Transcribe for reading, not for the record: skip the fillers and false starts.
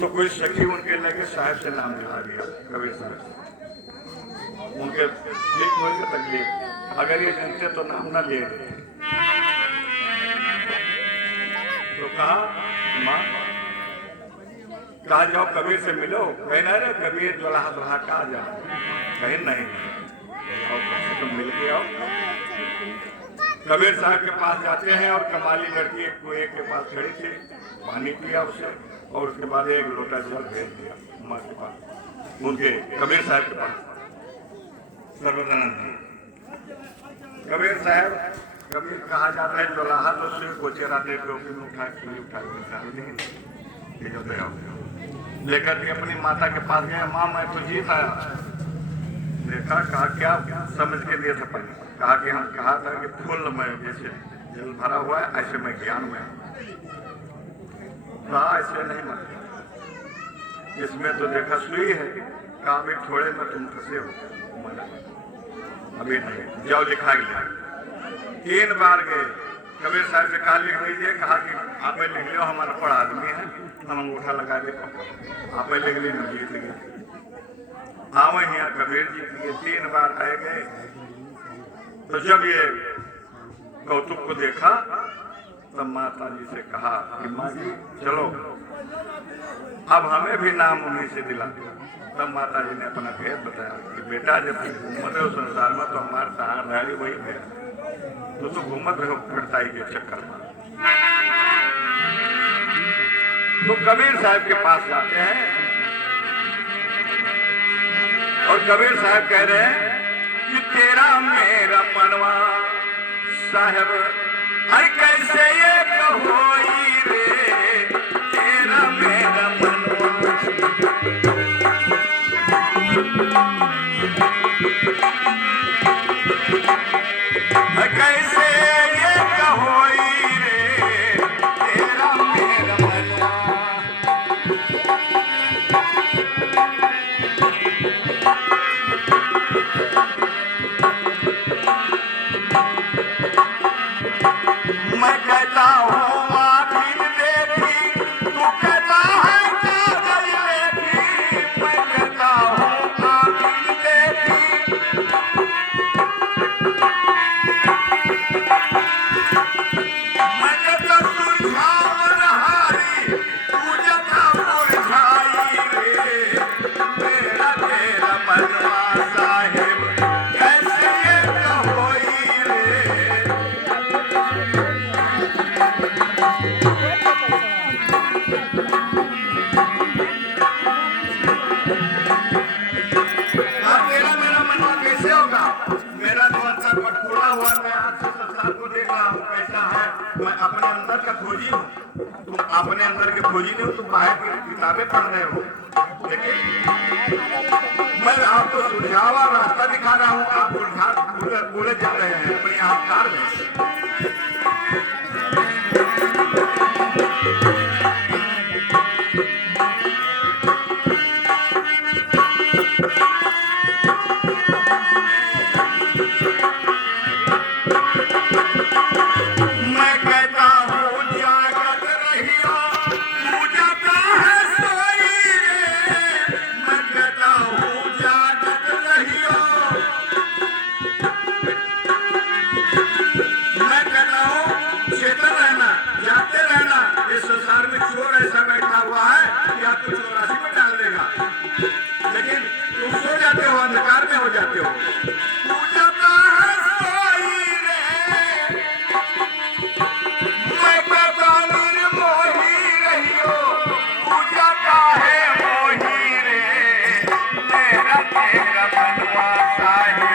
तो कोई सखी उनके लगे साहब से नाम दिला दिया, कबीर साहब से। उनके ठीक हो गई तकलीफ, अगर ये जानते तो नाम ना ले देते। तो कहा माँ कहा जाओ कबीर से मिलो। कहे ना रे कबीर दुल्हा दुल्हा कहा जाओ। कहे नहीं आओ तो मिल के आओ। कबीर साहब के पास जाते हैं और कमाली लड़की एक कुएं के पास खड़ी थी, पानी पिया उसे और उसके बाद एक लोटा जल भेज दिया माँ के पास, उनके कबीर साहब के पास। सर्वदानंद जी कबीर साहब, कबीर कहा जाता है दुल्हा तो सिर को चेराते टोपी में उठा खीली उठा लेकर के अपनी माता के पास गया। माँ मैं तो जीत आया। देखा, कहा क्या समझ के दिया था पानी। कहा कि हम कहा था कि फूल में जैसे जल भरा हुआ है ऐसे मैं ज्ञान में ऐसे नहीं मरता, इसमें तो देखा सुई है। कहा भी थोड़े में तुम फंसे हो, अभी नहीं जाओ लिखा गया। 3 बार गए, कबीर साहब से कहा लिख लीजिए। कहा कि आप लिख लो, हम अनपढ़ आदमी है, हम अंगूठा लगा दे, आप लिख लीजिए, जीत गए। आओ यहाँ कबीर जी के 3 बार आए गए। तो जब ये कौतुक को देखा तब माता जी से कहा कि माँ जी चलो अब हमें भी नाम उन्हीं से दिला दिया। तब माता जी ने अपना भेद बताया कि बेटा जब घूमत रहे संसार में तो हमारे सहार रही वही मेरा, तो घूमत रहो फिरताई के चक्कर में। तो कबीर साहब के पास जाते हैं और कबीर साहब कह रहे हैं कि तेरा मेरा मनवा साहब अरे कैसे ये कहोई रे, तेरा मेरा मनवा कैसे ये कहोई रे, तेरा मेरा मनवा। मैं कहता हूँ माफी देती, तू कहता है कागज लेती। मैं कहता हूँ माफी देती, मैं कहता सुलझावन हारी, तू जता मुरझाई रे, मेरा तेरा मनवा साहिब कैसे ये कहोई रे। मेरा मनवा कैसे होगा? मेरा तो अंतर पटखोड़ा हुआ, मैं आज से संसार को देख रहा हूँ कैसा है। मैं अपने अंदर का खोजी हूँ, तुम अपने अंदर के खोजी नहीं हो, तुम बाहर की किताबें पढ़ रहे हो। लेकिन मैं आपको सुझावा रास्ता दिखा रहा हूँ, आप बोले जा रहे हैं अपने अहंकार में। मैं कहता हूँ जागत रहियो, तू जाता है सोई रे। मैं कहता हूँ जागत रहियो, मैं कहता हूँ चेतन रहना, जागते रहना। इस संसार में चोर ऐसा बैठा हुआ है कि आपको 84 में डाल देगा, लेकिन तुम सो जाते हो, अंधकार में हो जाते हो। तू जाता है सोई रे, मैं कहता निर्मोही रहियो, तू जाता है मोही रे, मेरा तेरा मनवा साहिब